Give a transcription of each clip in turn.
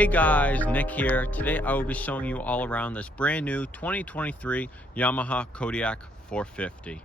Hey guys, Nick here. Today I will be showing you all around this brand new 2023 Yamaha Kodiak 450.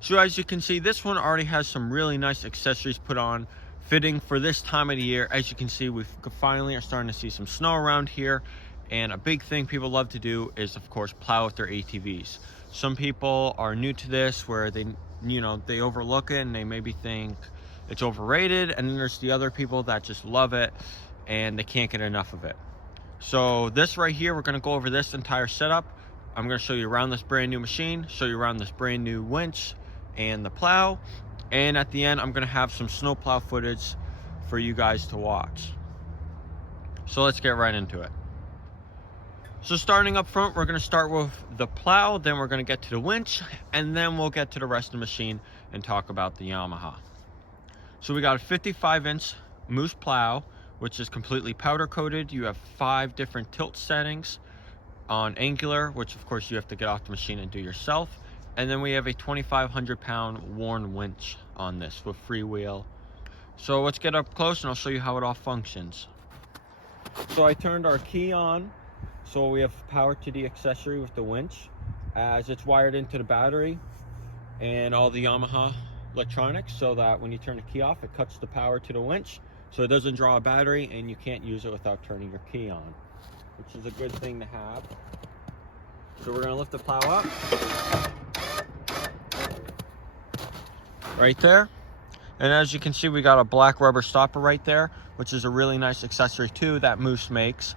So as you can see, this one already has some really nice accessories put on, fitting for this time of the year. As you can see, we finally are starting to see some snow around here, and a big thing people love to do is of course plow with their ATVs. Some people are new to this where they overlook it and they maybe think it's overrated, and then there's the other people that just love it and they can't get enough of it. So this right here, we're going to go over this entire setup. I'm going to show you around this brand new machine, show you around this brand new winch and the plow, and at the end I'm going to have some snow plow footage for you guys to watch. So let's get right into it. So starting up front, we're going to start with the plow, then we're going to get to the winch, and then we'll get to the rest of the machine and talk about the Yamaha. So we got a 55-inch moose plow, which is completely powder coated. You have 5 different tilt settings on angular, which of course you have to get off the machine and do yourself. And then we have a 2,500 pound worn winch on this with freewheel. So let's get up close and I'll show you how it all functions. So I turned our key on, so we have power to the accessory with the winch, as it's wired into the battery and all the Yamaha electronics, so that when you turn the key off, it cuts the power to the winch, so it doesn't draw a battery and you can't use it without turning your key on, which is a good thing to have. So we're going to lift the plow up right there, and as you can see, we got a black rubber stopper right there, which is a really nice accessory too that Moose makes,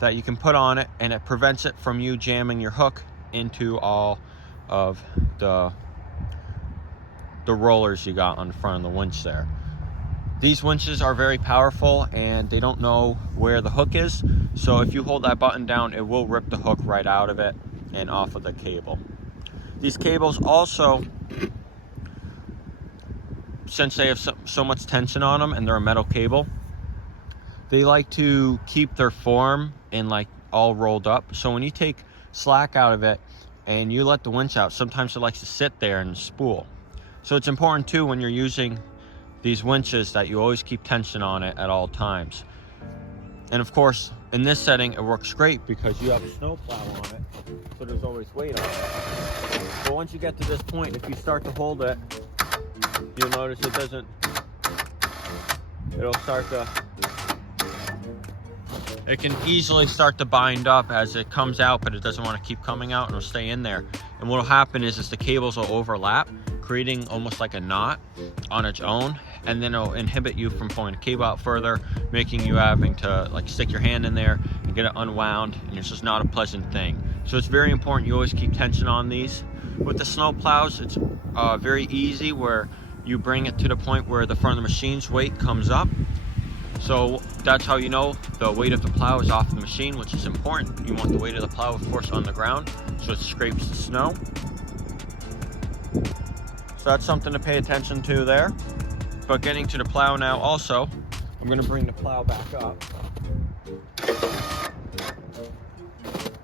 that you can put on it, and it prevents it from you jamming your hook into all of the rollers you got on the front of the winch there. These winches are very powerful and they don't know where the hook is, so if you hold that button down, it will rip the hook right out of it and off of the cable. These cables also, since they have so much tension on them and they're a metal cable, they like to keep their form and like all rolled up. So when you take slack out of it and you let the winch out, sometimes it likes to sit there and spool. So it's important too, when you're using these winches, that you always keep tension on it at all times. And of course, in this setting, it works great because you have a snow plow on it, so there's always weight on it. But once you get to this point, if you start to hold it, you'll notice it can easily start to bind up as it comes out, but it doesn't want to keep coming out, and it'll stay in there. And what will happen is the cables will overlap, creating almost like a knot on its own, and then it'll inhibit you from pulling the cable out further, making you having to like stick your hand in there and get it unwound, and it's just not a pleasant thing. So it's very important you always keep tension on these. With the snow plows, it's very easy, where you bring it to the point where the front of the machine's weight comes up. So that's how you know the weight of the plow is off the machine, which is important. You want the weight of the plow, of course, on the ground, so it scrapes the snow. So that's something to pay attention to there. But getting to the plow now also, I'm going to bring the plow back up.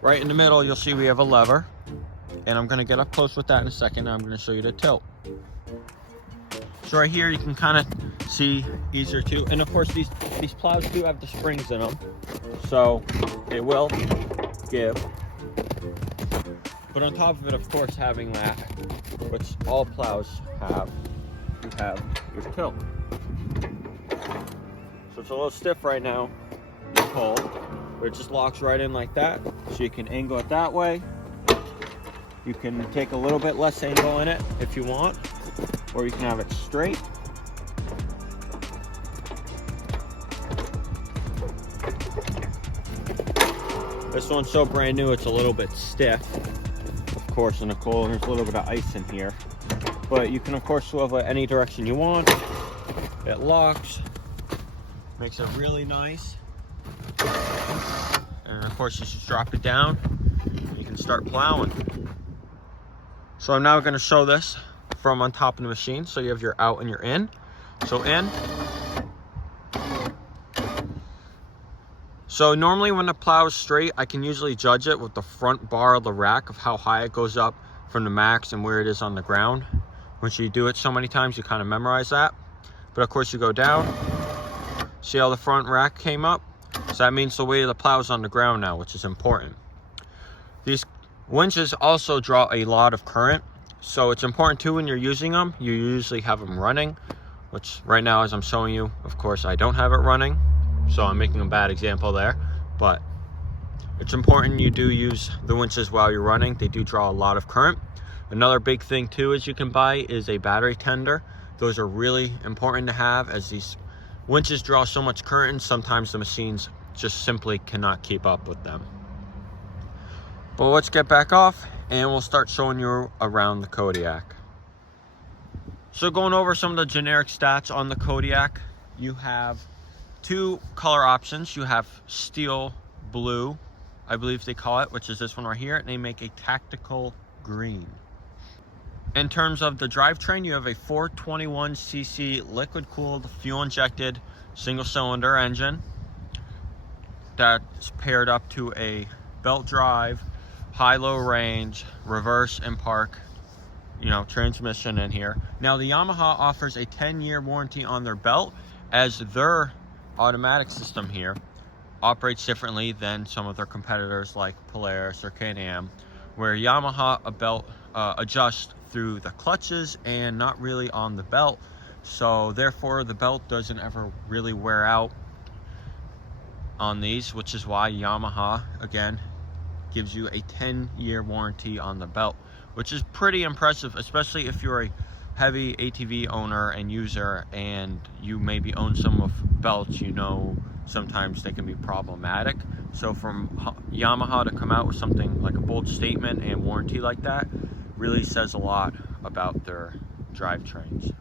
Right in the middle, you'll see we have a lever, and I'm going to get up close with that in a second, and I'm going to show you the tilt. So right here, you can kind of see easier too. And of course, these plows do have the springs in them, so they will give. But on top of it, of course, having that, which all plows have, you have your tilt. So it's a little stiff right now, you pull, but it just locks right in like that. So you can angle it that way. You can take a little bit less angle in it if you want, or you can have it straight. This one's so brand new, it's a little bit stiff. Of course, in the cold, there's a little bit of ice in here. But you can, of course, swivel it any direction you want. It locks, makes it really nice. And of course, you just drop it down, and you can start plowing. So I'm now going to show this from on top of the machine. So you have your out and your in. So in. So normally when the plow is straight, I can usually judge it with the front bar of the rack of how high it goes up from the max and where it is on the ground. Once you do it so many times, you kind of memorize that. But of course you go down, see how the front rack came up? So that means the weight of the plow is on the ground now, which is important. These winches also draw a lot of current, so it's important too when you're using them. You usually have them running, which right now, as I'm showing you, of course, I don't have it running, so I'm making a bad example there. But it's important you do use the winches while you're running. They do draw a lot of current. Another big thing too is you can buy is a battery tender. Those are really important to have, as these winches draw so much current, and sometimes the machines just simply cannot keep up with them. But let's get back off and we'll start showing you around the Kodiak. So going over some of the generic stats on the Kodiak, you have two color options. You have steel blue, I believe they call it, which is this one right here, and they make a tactical green. In terms of the drivetrain, you have a 421cc liquid cooled, fuel injected, single cylinder engine that's paired up to a belt drive, high-low range, reverse and park, transmission in here. Now the Yamaha offers a 10-year warranty on their belt, as their automatic system here operates differently than some of their competitors like Polaris or Can-Am, where Yamaha a belt adjusts through the clutches and not really on the belt. So therefore the belt doesn't ever really wear out on these, which is why Yamaha again gives you a 10-year warranty on the belt, which is pretty impressive, especially if you're a heavy ATV owner and user and you maybe own some of belts. Sometimes they can be problematic. So from Yamaha to come out with something like a bold statement and warranty like that really says a lot about their drivetrains.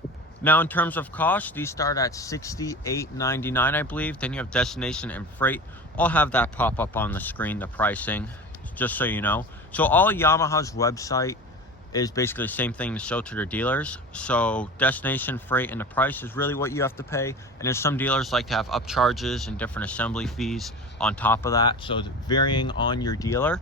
Now in terms of cost, these start at $68.99, I believe. Then you have destination and freight. I'll have that pop up on the screen, the pricing, just so you know. So all Yamaha's website is basically the same thing to show to their dealers. So destination, freight, and the price is really what you have to pay. And there's some dealers like to have upcharges and different assembly fees on top of that. So varying on your dealer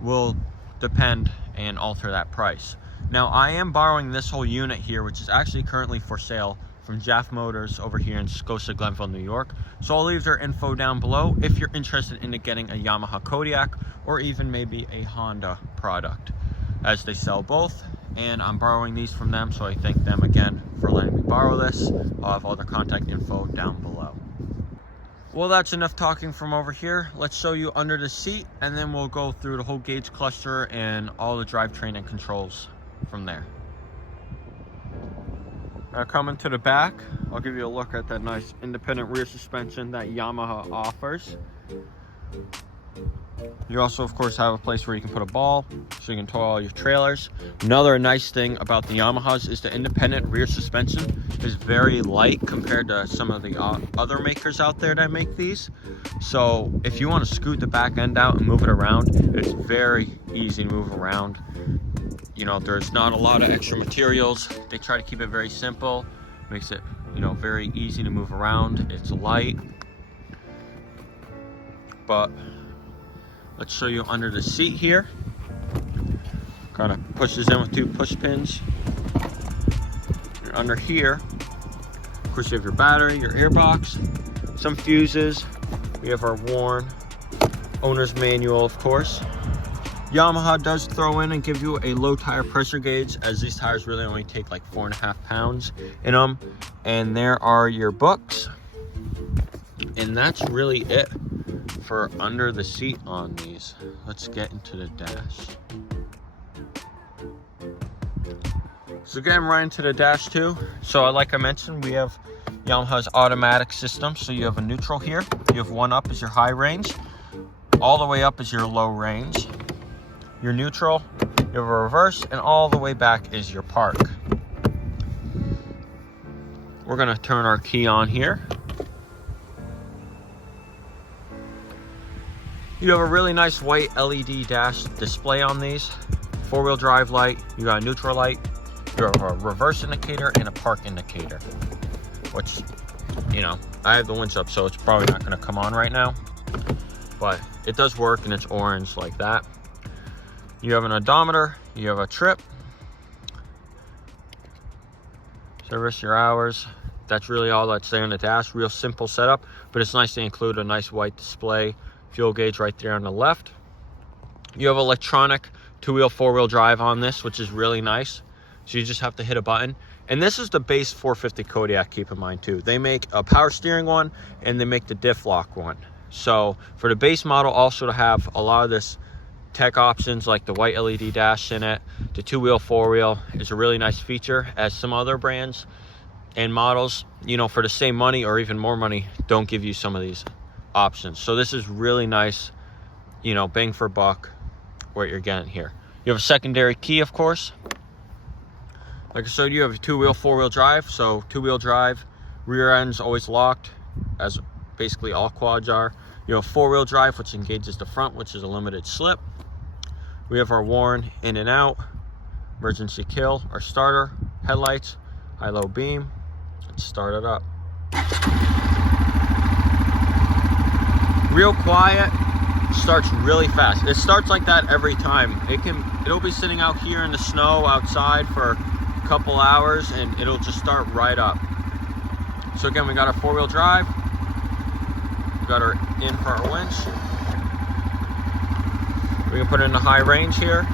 will depend and alter that price. Now I am borrowing this whole unit here, which is actually currently for sale, from JAF Motors over here in Scotia, Glenville, New York. So I'll leave their info down below if you're interested in getting a Yamaha Kodiak or even maybe a Honda product, as they sell both. And I'm borrowing these from them, so I thank them again for letting me borrow this. I'll have all their contact info down below. Well, that's enough talking from over here. Let's show you under the seat, and then we'll go through the whole gauge cluster and all the drivetrain and controls from there. Now coming to the back, I'll give you a look at that nice independent rear suspension that Yamaha offers. You also, of course, have a place where you can put a ball, so you can tow all your trailers. Another nice thing about the Yamahas is the independent rear suspension is very light compared to some of the other makers out there that make these. So if you want to scoot the back end out and move it around, it's very easy to move around. There's not a lot of extra materials. They try to keep it very simple. Makes it, very easy to move around. It's light. But let's show you under the seat here. Kind of pushes in with two push pins. You're under here. Of course, you have your battery, your airbox, some fuses. We have our worn owner's manual, of course. Yamaha does throw in and give you a low tire pressure gauge, as these tires really only take like 4.5 pounds in them. And there are your books. And that's really it for under the seat on these. Let's get into the dash. So getting right into the dash too. So like I mentioned, we have Yamaha's automatic system. So you have a neutral here. You have one up is your high range. All the way up is your low range. Your neutral, you have a reverse, and all the way back is your park. We're gonna turn our key on here. You have a really nice white LED dash display on these. Four-wheel drive light, you got a neutral light, you have a reverse indicator and a park indicator, which, I have the winch up, so it's probably not gonna come on right now, but it does work, and it's orange like that. You have an odometer, you have a trip, service your hours, That's really all that's there on the dash. Real simple setup, but it's nice to include a nice white display fuel gauge right there on the left. You have electronic 2-wheel 4-wheel drive on this, which is really nice. So you just have to hit a button. And this is the base 450 Kodiak, keep in mind too. They make a power steering one and they make the diff lock one. So for the base model, also to have a lot of this tech options like the white LED dash in it, the 2-wheel 4-wheel is a really nice feature, as some other brands and models, you know, for the same money or even more money, don't give you some of these options. So this is really nice, you know, bang for buck what you're getting here. You have a secondary key, of course. Like I said, you have a 2-wheel 4-wheel drive. So 2-wheel drive, rear end's always locked, as basically all quads are. You have 4-wheel drive, which engages the front, which is a limited slip. We have our warn in and out, emergency kill, our starter, headlights, high-low beam. Let's start it up. Real quiet, starts really fast. It starts like that every time. It'll be sitting out here in the snow outside for a couple hours and it'll just start right up. So again, we got our 4-wheel drive. We got our in for our winch. We can put it in the high range here.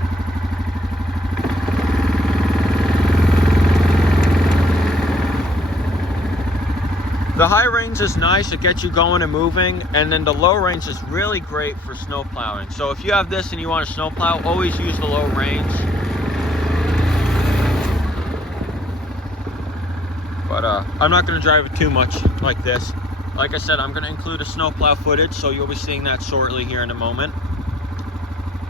The high range is nice, it gets you going and moving, and then the low range is really great for snow plowing. So if you have this and you want to snow plow, always use the low range. But I'm not going to drive it too much like this. Like I said, I'm going to include a snow plow footage, so you'll be seeing that shortly here in a moment.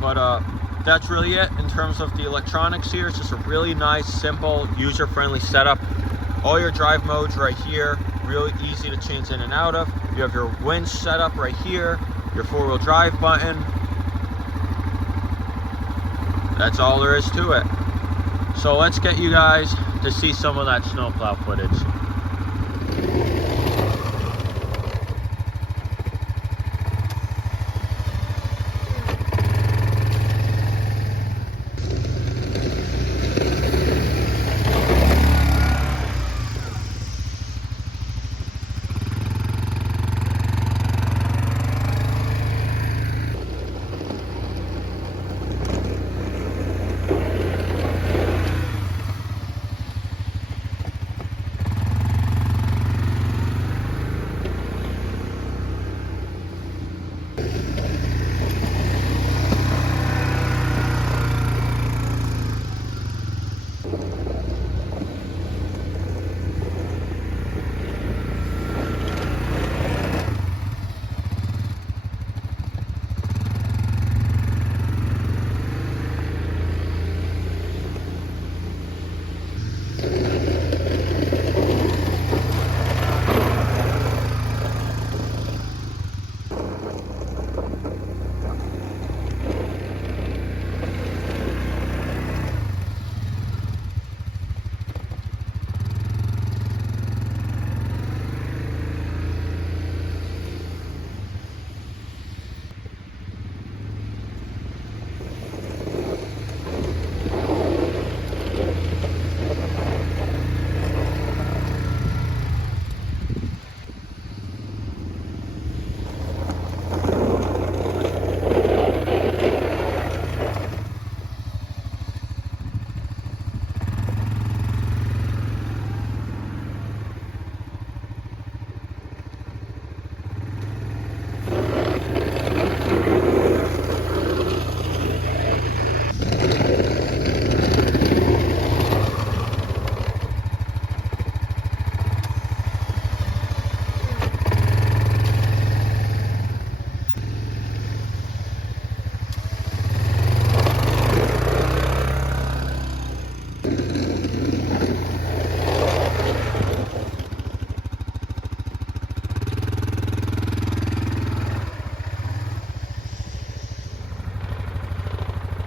But that's really it in terms of the electronics here. It's just a really nice, simple, user-friendly setup. All your drive modes right here, really easy to change in and out of. You have your winch set up right here, your 4-wheel drive button. That's all there is to it. So let's get you guys to see some of that snowplow footage.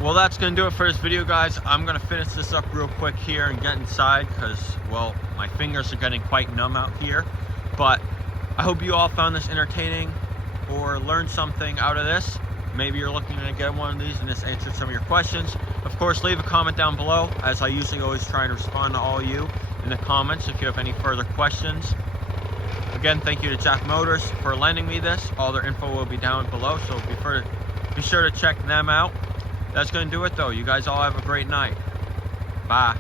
Well, that's gonna do it for this video, guys. I'm gonna finish this up real quick here and get inside because, well, my fingers are getting quite numb out here. But I hope you all found this entertaining or learned something out of this. Maybe you're looking to get one of these and this answered some of your questions. Of course, leave a comment down below, as I usually always try to respond to all of you in the comments if you have any further questions. Again, thank you to JAF Motors for lending me this. All their info will be down below, so be sure to check them out. That's going to do it though. You guys all have a great night. Bye.